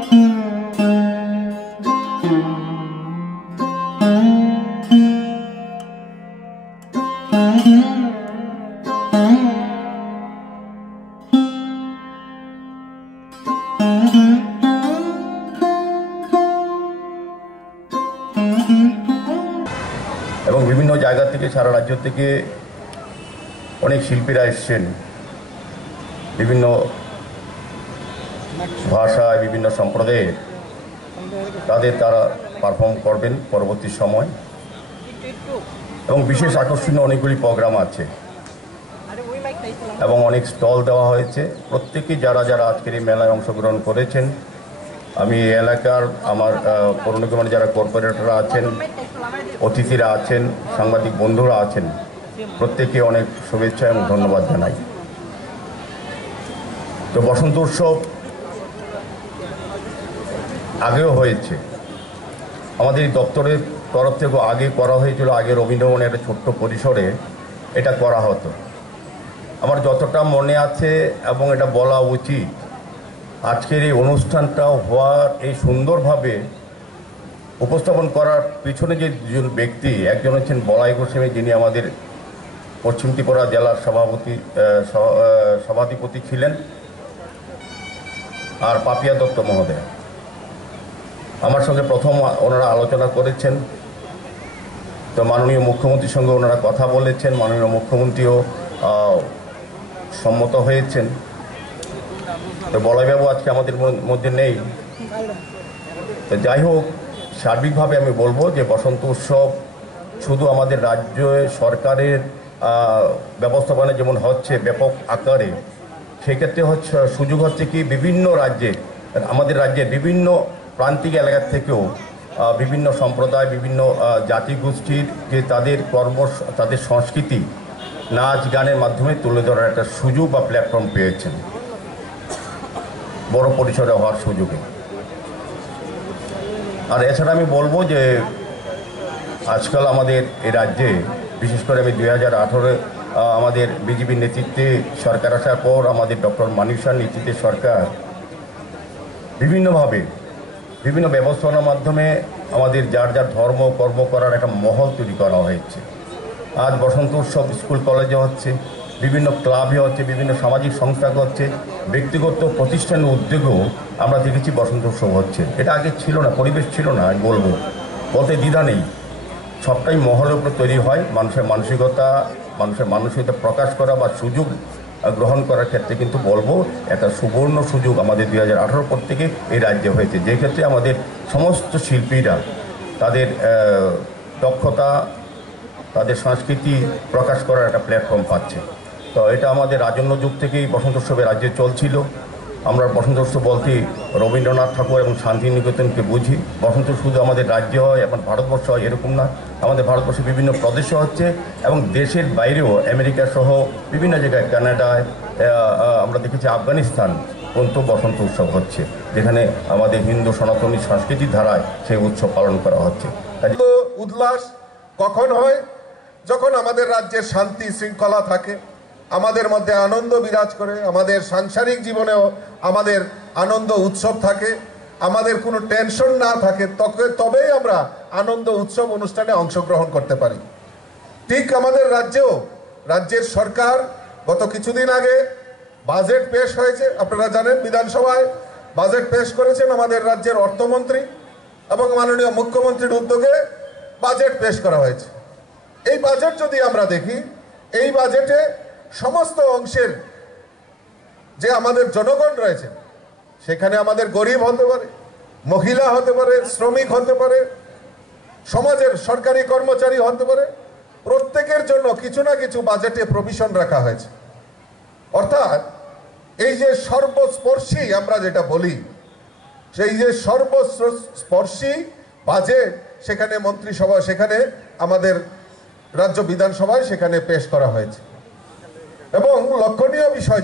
এবং বিভিন্ন জায়গা থেকে সারা রাজ্য থেকে অনেক শিল্পীরা এসেছেন, বিভিন্ন ভাষায় বিভিন্ন সম্প্রদায়ের তারা পারফর্ম করবেন পরবর্তী সময়। এবং বিশেষ আকর্ষণীয় অনেকগুলি প্রোগ্রাম আছে এবং অনেক স্টল দেওয়া হয়েছে। প্রত্যেকেই যারা যারা আজকের এই মেলায় অংশগ্রহণ করেছেন, আমি এই এলাকার আমার পৌর নিগমের যারা কর্পোরেটররা আছেন, অতিথিরা আছেন, সাংবাদিক বন্ধুরা আছেন, প্রত্যেকে অনেক শুভেচ্ছা এবং ধন্যবাদ জানাই। তো বসন্ত উৎসব আগেও হয়েছে, আমাদের এই দপ্তরের তরফ থেকেও আগে করা হয়েছিল। আগে রবীন্দ্রভবনের একটা ছোট্ট পরিসরে এটা করা হতো। আমার যতটা মনে আছে এবং এটা বলা উচিত, আজকের এই অনুষ্ঠানটা হওয়ার এই সুন্দরভাবে উপস্থাপন করার পিছনে যে দুজন ব্যক্তি, একজন হচ্ছেন বলাই গোস্বামী, যিনি আমাদের পশ্চিম ত্রিপুরা জেলার সভাধিপতি ছিলেন, আর পাপিয়া দত্ত মহোদয় আমার সঙ্গে প্রথম ওনারা আলোচনা করেছেন। তো মাননীয় মুখ্যমন্ত্রীর সঙ্গে ওনারা কথা বলেছেন, মাননীয় মুখ্যমন্ত্রীও সম্মত হয়েছেন। তো বলাইবাবু আজকে আমাদের মধ্যে নেই। তো যাই হোক, সার্বিকভাবে আমি বলবো যে বসন্ত উৎসব শুধু আমাদের রাজ্য সরকারের ব্যবস্থাপনা যেমন হচ্ছে ব্যাপক আকারে, সেক্ষেত্রে হচ্ছে সুযোগ হচ্ছে কি বিভিন্ন রাজ্যে, আমাদের রাজ্যের বিভিন্ন প্রান্তিক এলাকা থেকেও বিভিন্ন সম্প্রদায়, বিভিন্ন জাতিগোষ্ঠীর যে তাদের কর্ম, তাদের সংস্কৃতি নাচ গানের মাধ্যমে তুলে ধরার একটা সুযোগ বা প্ল্যাটফর্ম পেয়েছেন বড় পরিসরে হওয়ার সুযোগে। আর এছাড়া আমি বলবো যে আজকাল আমাদের এই রাজ্যে, বিশেষ করে আমি 2018 আমাদের বিজেপির নেতৃত্বে সরকার আসার পর আমাদের ডক্টর মানিক শাহর নেতৃত্বে সরকার বিভিন্নভাবে বিভিন্ন ব্যবস্থাপনার মাধ্যমে আমাদের যার যার ধর্ম কর্ম করার একটা মহল তৈরি করা হয়েছে। আজ বসন্ত উৎসব স্কুল কলেজে হচ্ছে, বিভিন্ন ক্লাবে হচ্ছে, বিভিন্ন সামাজিক সংস্থাকে হচ্ছে, ব্যক্তিগত প্রতিষ্ঠানের উদ্যোগেও আমরা দেখেছি বসন্ত উৎসব হচ্ছে। এটা আগে ছিল না, পরিবেশ ছিল না, আমি বলবো, বলতে দ্বিধা নেই। সবটাই মহলের উপরে তৈরি হয়। মানুষের মানসিকতা প্রকাশ করা বা সুযোগ গ্রহণ করার ক্ষেত্রে কিন্তু বলবো একটা সুবর্ণ সুযোগ আমাদের 2018 পর থেকে এই রাজ্যে হয়েছে, যে ক্ষেত্রে আমাদের সমস্ত শিল্পীরা তাদের দক্ষতা, তাদের সংস্কৃতি প্রকাশ করার একটা প্ল্যাটফর্ম পাচ্ছে। তো এটা আমাদের রাজন্য যুগ থেকেই বসন্ত উৎসবে রাজ্যে চলছিল। আমরা বসন্ত উৎসব বলতে রবীন্দ্রনাথ ঠাকুর এবং শান্তিনিকেতনকে বুঝি। বসন্ত শুধু আমাদের রাজ্য হয়, এখন ভারতবর্ষ হয় এরকম না, আমাদের ভারতবর্ষে বিভিন্ন প্রদেশে হচ্ছে এবং দেশের বাইরেও আমেরিকা সহ বিভিন্ন জায়গায়, কানাডায়, আমরা দেখেছি আফগানিস্তান পর্যন্ত বসন্ত উৎসব হচ্ছে, যেখানে আমাদের হিন্দু সনাতনী সংস্কৃতির ধারায় সেই উৎসব পালন করা হচ্ছে। উল্লাস কখন হয়? যখন আমাদের রাজ্যে শান্তি শৃঙ্খলা থাকে, আমাদের মধ্যে আনন্দ বিরাজ করে, আমাদের সাংসারিক জীবনেও আমাদের আনন্দ উৎসব থাকে, আমাদের কোনো টেনশন না থাকে, তবেই আমরা আনন্দ উৎসব অনুষ্ঠানে অংশগ্রহণ করতে পারি। ঠিক আমাদের রাজ্যের সরকার গত কিছুদিন আগে বাজেট পেশ হয়েছে, আপনারা জানেন, বিধানসভায় বাজেট পেশ করেছেন আমাদের রাজ্যের অর্থমন্ত্রী এবং মাননীয় মুখ্যমন্ত্রীর উদ্যোগে বাজেট পেশ করা হয়েছে। এই বাজেট যদি আমরা দেখি, এই বাজেটে সমস্ত অংশের যে আমাদের জনগণ রয়েছে, সেখানে আমাদের গরিব হতে পারে, মহিলা হতে পারে, শ্রমিক হতে পারে, সমাজের সরকারি কর্মচারী হতে পারে, প্রত্যেকের জন্য কিছু না কিছু বাজেটে প্রভিশন রাখা হয়েছে। অর্থাৎ এই যে সর্বস্পর্শী আমরা যেটা বলি, সেই যে সর্বস্পর্শী বাজেট সেখানে মন্ত্রিসভা, সেখানে আমাদের রাজ্য বিধানসভায় সেখানে পেশ করা হয়েছে। এবং লক্ষণীয় বিষয়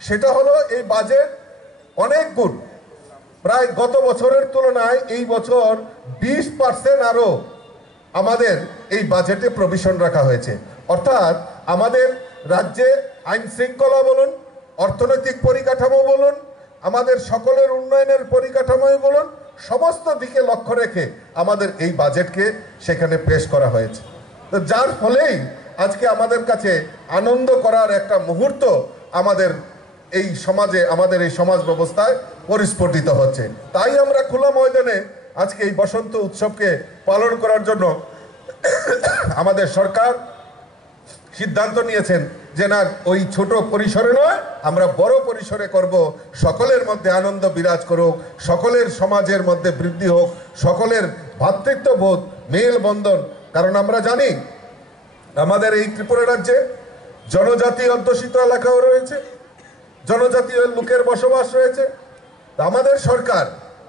সেটা হলো এই বাজেট অনেক গুণ, প্রায় গত বছরের তুলনায় এই বছর 20% আরো আমাদের এই বাজেটে প্রভিশন রাখা হয়েছে। অর্থাৎ আমাদের রাজ্যে আইন শৃঙ্খলা বলুন, অর্থনৈতিক পরিকাঠামো বলুন, আমাদের সকলের উন্নয়নের পরিকাঠামোয় বলুন, সমস্ত দিকে লক্ষ্য রেখে আমাদের এই বাজেটকে সেখানে পেশ করা হয়েছে। তো যার ফলেই আজকে আমাদের কাছে আনন্দ করার একটা মুহূর্ত আমাদের এই সমাজে, আমাদের এই সমাজ ব্যবস্থায় পরিস্ফুটিত হচ্ছে। তাই আমরা খোলা ময়দানে আজকে এই বসন্ত উৎসবকে পালন করার জন্য আমাদের সরকার সিদ্ধান্ত নিয়েছেন যে না, ওই ছোট পরিসরে নয়, আমরা বড় পরিসরে করব। সকলের মধ্যে আনন্দ বিরাজ করুক, সকলের সমাজের মধ্যে বৃদ্ধি হোক, সকলের ভ্রাতৃত্ববোধ, মেলবন্ধন। কারণ আমরা জানি আমাদের এই ত্রিপুরা রাজ্যে জনজাতি অধ্যুষিত এলাকাও রয়েছে, জনজাতীয় লোকের বসবাস রয়েছে। আমাদের সরকার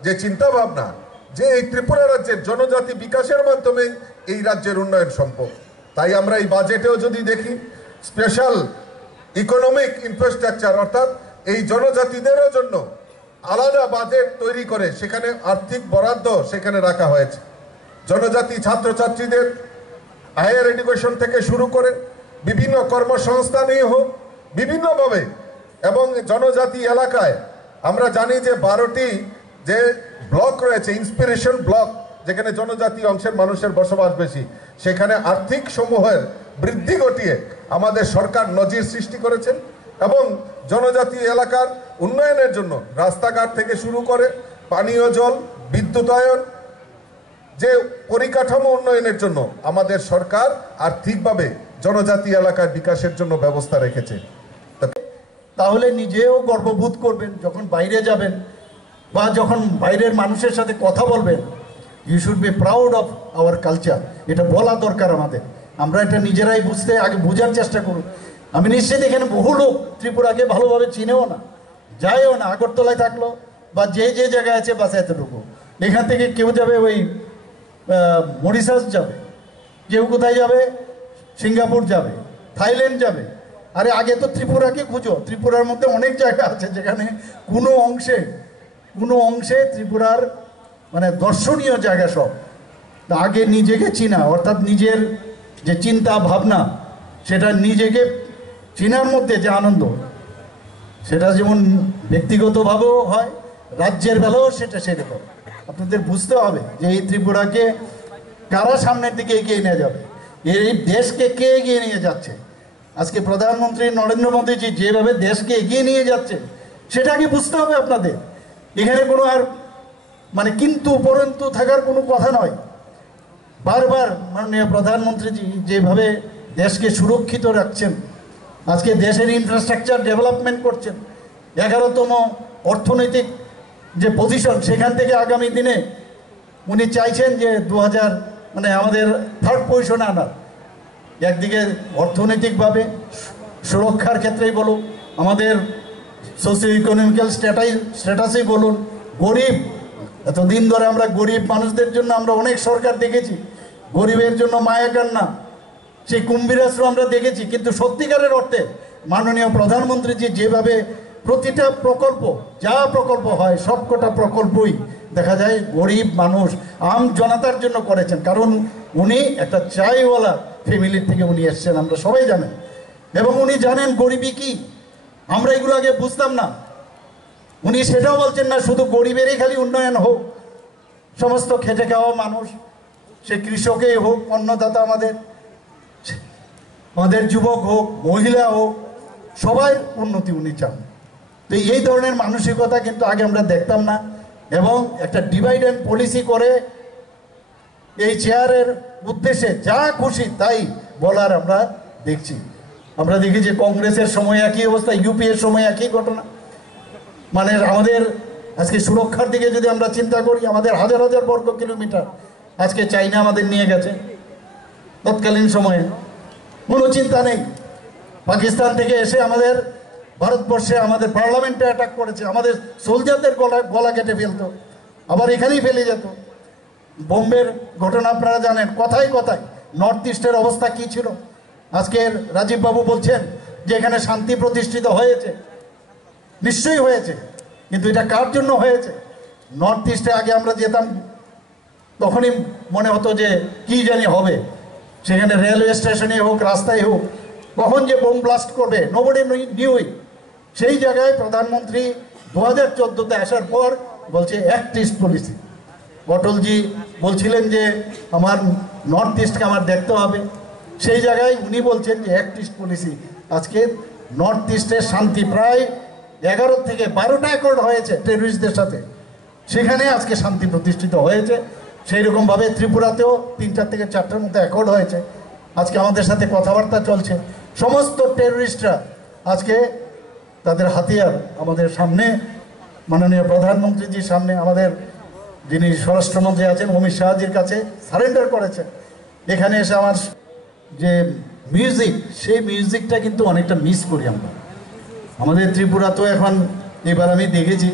যে চিন্তা ভাবনা যে এই ত্রিপুরা রাজ্যের জনজাতি বিকাশের মাধ্যমে এই রাজ্যের উন্নয়ন সম্ভব, তাই আমরা এই বাজেটেও যদি দেখি স্পেশাল ইকোনমিক ইনফ্রাস্ট্রাকচার অর্থাৎ এই জনজাতিদেরও জন্য আলাদা বাজেট তৈরি করে সেখানে আর্থিক বরাদ্দ সেখানে রাখা হয়েছে। জনজাতি ছাত্রছাত্রীদের হায়ার এডুকেশন থেকে শুরু করে বিভিন্ন কর্মসংস্থানই হোক বিভিন্নভাবে, এবং জনজাতি এলাকায় আমরা জানি যে 12টি যে ব্লক রয়েছে, ইন্সপিরেশন ব্লক, যেখানে জনজাতি অংশের মানুষের বসবাস বেশি, সেখানে আর্থিক সমূহের বৃদ্ধি ঘটিয়ে আমাদের সরকার নজির সৃষ্টি করেছেন এবং জনজাতি এলাকার উন্নয়নের জন্য রাস্তাঘাট থেকে শুরু করে পানীয় জল, বিদ্যুতায়ন, যে পরিকাঠামো উন্নয়নের জন্য আমাদের সরকার আর্থিকভাবে জনজাতি এলাকার বিকাশের জন্য ব্যবস্থা রেখেছে। তাহলে নিজেও গর্ববোধ করবেন যখন বাইরে যাবেন বা যখন বাইরের মানুষের সাথে কথা বলবেন। You should be proud of our culture. এটা বলা দরকার আমাদের। আমরা এটা নিজেরাই বুঝতে আগে বোঝার চেষ্টা করুন। আমি নিশ্চিত এখানে বহু লোক ত্রিপুরাকে ভালোভাবে চিনেও না, যায়ও না। আগরতলায় থাকলো বা যে যে জায়গায় আছে বাস এতটুকু। এখান থেকে কেউ যাবে ওই মরিশাস যাবে, কেউ কোথায় যাবে, সিঙ্গাপুর যাবে, থাইল্যান্ড যাবে। আরে আগে তো ত্রিপুরাকে খুঁজো। ত্রিপুরার মধ্যে অনেক জায়গা আছে যেখানে কোনো অংশে ত্রিপুরার মানে দর্শনীয় জায়গা সব। আগে নিজেকে চিনা, অর্থাৎ নিজের যে চিন্তা ভাবনা, সেটা নিজেকে চিনার মধ্যে যে আনন্দ, সেটা যেমন ব্যক্তিগতভাবেও হয়, রাজ্যের বেলাও সেটা সেরকম। আপনাদের বুঝতে হবে যে এই ত্রিপুরাকে কারা সামনের দিকে এগিয়ে নিয়ে যাবে, এই দেশকে কে এগিয়ে নিয়ে যাচ্ছে। আজকে প্রধানমন্ত্রী নরেন্দ্র মোদীজি যেভাবে দেশকে এগিয়ে নিয়ে যাচ্ছে সেটাকে বুঝতে হবে আপনাদের। এখানে কোনো আর মানে কিন্তু পরন্তু থাকার কোনো কথা নয়। বারবার মাননীয় প্রধানমন্ত্রীজি যেভাবে দেশকে সুরক্ষিত রাখছেন, আজকে দেশের ইনফ্রাস্ট্রাকচার ডেভেলপমেন্ট করছেন, 11তম অর্থনৈতিক যে পজিশন সেখান থেকে আগামী দিনে উনি চাইছেন যে 2000 মানে আমাদের 3rd পজিশনে আনার। একদিকে অর্থনৈতিকভাবে সুরক্ষার ক্ষেত্রেই বলুন, আমাদের সোশিও ইকোনমিক্যাল স্ট্যাটাসই বলুন, গরিব, এতদিন ধরে আমরা গরিব মানুষদের জন্য আমরা অনেক সরকার দেখেছি, গরিবের জন্য মায়া কান্না, সেই কুম্ভীরাশ্রম আমরা দেখেছি। কিন্তু সত্যিকারের অর্থে মাননীয় প্রধানমন্ত্রীজি যেভাবে প্রতিটা প্রকল্প, যা প্রকল্প হয় সবকটা প্রকল্পই দেখা যায় গরিব মানুষ, আম জনতার জন্য করেছেন। কারণ উনি একটা চাইওয়ালা ফ্যামিলির থেকে উনি এসছেন, আমরা সবাই জানেন। এবং উনি জানেন গরিবই কি, আমরা এগুলো আগে বুঝতাম না। উনি সেটাও বলছেন না শুধু গরিবেরই খালি উন্নয়ন হোক, সমস্ত খেটে খাওয়া মানুষ, সে কৃষকেই হোক, অন্নদাতা আমাদের যুবক হোক, মহিলা হোক, সবাই উন্নতি উনি চান। তো এই ধরনের মানসিকতা কিন্তু আগে আমরা দেখতাম না। এবং একটা ডিভাইড অ্যান্ড পলিসি করে এই চেয়ারের উদ্দেশ্যে যা খুশি তাই বলার আমরা দেখছি। আমরা দেখি যে কংগ্রেসের সময় একই অবস্থা, ইউপিএর সময় একই ঘটনা। মানে আমাদের আজকে সুরক্ষার দিকে যদি আমরা চিন্তা করি, আমাদের হাজার হাজার বর্গ কিলোমিটার আজকে চাইনা আমাদের নিয়ে গেছে। তৎকালীন সময়ে কোনো চিন্তা নেই। পাকিস্তান থেকে এসে আমাদের ভারতবর্ষে আমাদের পার্লামেন্টে অ্যাটাক করেছে, আমাদের সোলজারদের গলা কেটে ফেলতো, আবার এখানেই ফেলে যেত। বোম্বের ঘটনা আপনারা জানেন। কথায় কথায় নর্থ ইস্টের অবস্থা কী ছিল। আজকের রাজীববাবু বলছেন যে এখানে শান্তি প্রতিষ্ঠিত হয়েছে, নিশ্চয়ই হয়েছে, কিন্তু এটা কার জন্য হয়েছে? নর্থ ইস্টে আগে আমরা যেতাম তখনই মনে হতো যে কি জানি হবে, সেখানে রেলওয়ে স্টেশনে হোক, রাস্তায় হোক, কখন যে বোম ব্লাস্ট করবে নোবডি নিউই। সেই জায়গায় প্রধানমন্ত্রী 2014-তে আসার পর বলছে অ্যাক্ট ইস্ট পলিসি। অটলজি বলছিলেন যে আমার নর্থ ইস্টকে আমার দেখতে হবে, সেই জায়গায় উনি বলছেন যে অ্যাক্ট ইস্ট পলিসি। আজকে নর্থ ইস্টের শান্তি প্রায় 11 থেকে 12টা অ্যাকর্ড হয়েছে টেররিস্টদের সাথে, সেখানে আজকে শান্তি প্রতিষ্ঠিত হয়েছে। সেই রকমভাবে ত্রিপুরাতেও 3টা থেকে 4টার মতো অ্যাকর্ড হয়েছে, আজকে আমাদের সাথে কথাবার্তা চলছে। সমস্ত টেররিস্টরা আজকে তাদের হাতিয়ার আমাদের সামনে, মাননীয় প্রধানমন্ত্রীজির সামনে, আমাদের যিনি স্বরাষ্ট্রমন্ত্রী আছেন অমিত শাহজির কাছে সারেন্ডার করেছেন। এখানে এসে আমার যে মিউজিক, সেই মিউজিকটা কিন্তু অনেকটা মিস করি আমরা। আমাদের ত্রিপুরা তো এখন, এবার আমি দেখেছি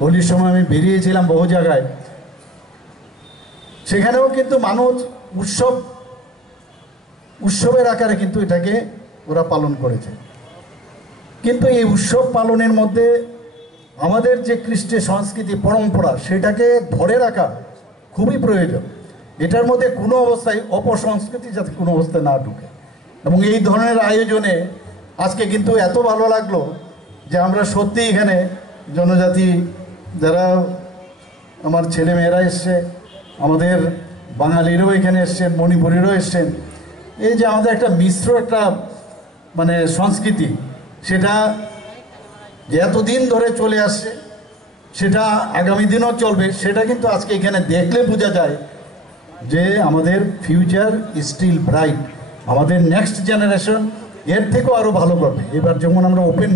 হোলির সময় আমি বেরিয়েছিলাম বহু জায়গায়, সেখানেও কিন্তু মানুষ উৎসবের আকারে কিন্তু এটাকে ওরা পালন করেছে। কিন্তু এই উৎসব পালনের মধ্যে আমাদের যে কৃষ্টি সংস্কৃতি পরম্পরা, সেটাকে ধরে রাখা খুবই প্রয়োজন। এটার মধ্যে কোনো অবস্থায় অপসংস্কৃতি যাতে কোনো অবস্থায় না ঢুকে। এবং এই ধরনের আয়োজনে আজকে কিন্তু এত ভালো লাগলো যে আমরা সত্যি এখানে জনজাতি যারা আমার ছেলেমেয়েরা এসছে, আমাদের বাঙালিরও এখানে এসছেন, মণিপুরেরও এসছেন। এই যে আমাদের একটা মিশ্র একটা মানে সংস্কৃতি, সেটা যে এতদিন ধরে চলে আসছে, সেটা আগামী দিনও চলবে। সেটা কিন্তু আজকে এখানে দেখলে বোঝা যায় যে আমাদের ফিউচার স্টিল ব্রাইট। আমাদের নেক্সট জেনারেশন এর থেকেও আরও ভালো করবে। এবার যেমন আমরা ওপেন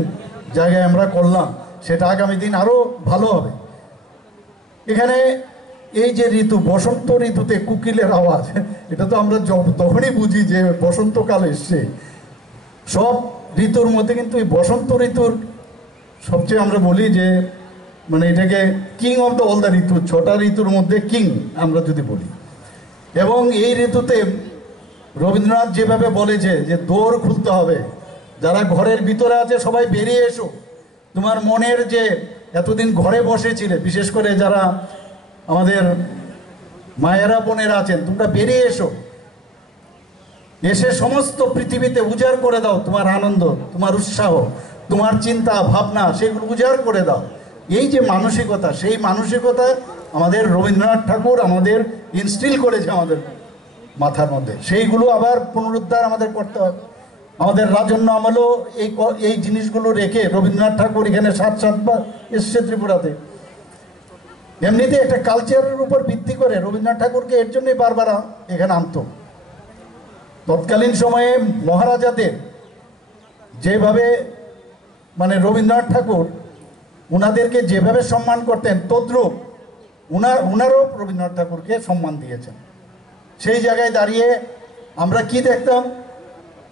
জায়গায় আমরা করলাম, সেটা আগামী দিন আরও ভালো হবে। এখানে এই যে ঋতু, বসন্ত ঋতুতে কোকিলের আওয়াজ, এটা তো আমরা তখনই বুঝি যে বসন্তকাল এসছে। সব ঋতুর মধ্যে কিন্তু এই বসন্ত ঋতুর সবচেয়ে আমরা বলি যে মানে এটাকে king of the all the ঋতু, 6টা ঋতুর মধ্যে কিং আমরা যদি বলি। এবং এই ঋতুতে রবীন্দ্রনাথ যেভাবে বলেছে যে দোর খুলতে হবে, যারা ঘরের ভিতরে আছে সবাই বেরিয়ে এসো, তোমার মনের যে এতদিন ঘরে বসেছিলে, বিশেষ করে যারা আমাদের মায়েরা বোনেরা আছেন, তোমরা বেরিয়ে এসো, এসে সমস্ত পৃথিবীতে উজাড় করে দাও তোমার আনন্দ, তোমার উৎসাহ, তোমার চিন্তা ভাবনা, সেগুলো উজাড় করে দাও। এই যে মানসিকতা, সেই মানসিকতা আমাদের রবীন্দ্রনাথ ঠাকুর আমাদের ইনস্টিল করেছে আমাদের মাথার মধ্যে, সেইগুলো আবার পুনরুদ্ধার আমাদের করতে হবে। আমাদের রাজন্য আমলেও এই জিনিসগুলো রেখে রবীন্দ্রনাথ ঠাকুর এখানে 7-7বার এসছে ত্রিপুরাতে। এমনিতে একটা কালচারের উপর ভিত্তি করে রবীন্দ্রনাথ ঠাকুরকে এর জন্যই বারবার এখানে আনতো। তৎকালীন সময়ে মহারাজাদের যেভাবে মানে রবীন্দ্রনাথ ঠাকুর ওনাদেরকে যেভাবে সম্মান করতেন, তদ্রূপ ওনারও রবীন্দ্রনাথ ঠাকুরকে সম্মান দিয়েছেন। সেই জায়গায় দাঁড়িয়ে আমরা কি দেখতাম,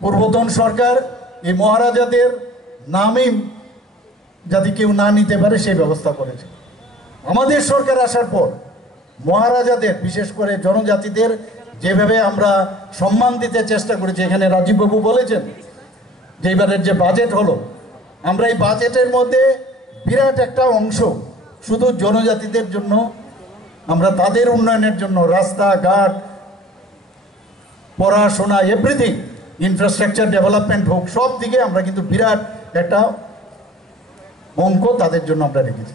পূর্বতন সরকার এই মহারাজাদের নামই যাতে কেউ না নিতে পারে সেই ব্যবস্থা করেছে। আমাদের সরকার আসার পর মহারাজাদের, বিশেষ করে জনজাতিদের যেভাবে আমরা সম্মান দিতে চেষ্টা করেছি। এখানে রাজীববাবু বলেছেন যে এবারের যে বাজেট হলো, আমরা এই বাজেটের মধ্যে বিরাট একটা অংশ শুধু জনজাতিদের জন্য, আমরা তাদের উন্নয়নের জন্য রাস্তাঘাট, পড়াশোনা, এভরিথিং, ইনফ্রাস্ট্রাকচার ডেভেলপমেন্ট হোক, সব দিকে আমরা কিন্তু বিরাট একটা অঙ্ক তাদের জন্য আমরা রেখেছি।